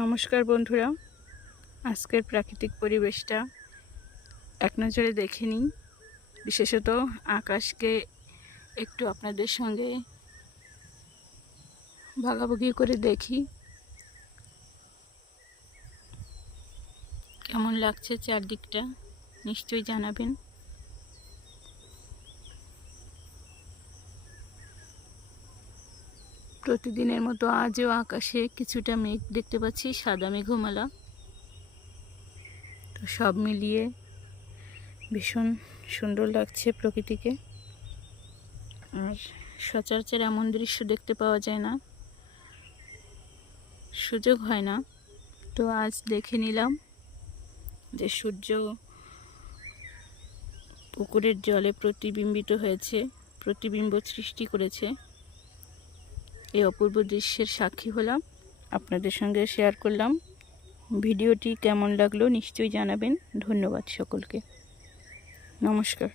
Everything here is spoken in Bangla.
নমস্কার বন্ধুরা, আজকের প্রাকৃতিক পরিবেশটা এক নজরে দেখে নিই। বিশেষত আকাশকে একটু আপনাদের সঙ্গে ভাগাভাগি করে দেখি কেমন লাগছে চারদিকটা, নিশ্চয়ই জানাবেন। প্রতিদিনের মতো আজও আকাশে কিছুটা মেঘ দেখতে পাচ্ছি, সাদা মেঘমালা। তো সব মিলিয়ে ভীষণ সুন্দর লাগছে প্রকৃতিকে। আর সচরাচর এমন দৃশ্য দেখতে পাওয়া যায় না, সুযোগ হয় না। তো আজ দেখে নিলাম যে সূর্য পুকুরের জলে প্রতিবিম্বিত হয়েছে, প্রতিবিম্ব সৃষ্টি করেছে। এই অপূর্ব দৃশ্যের সাক্ষী হলাম, আপনাদের সঙ্গে শেয়ার করলাম। ভিডিওটি কেমন লাগলো নিশ্চয়ই জানাবেন। ধন্যবাদ সকলকে, নমস্কার।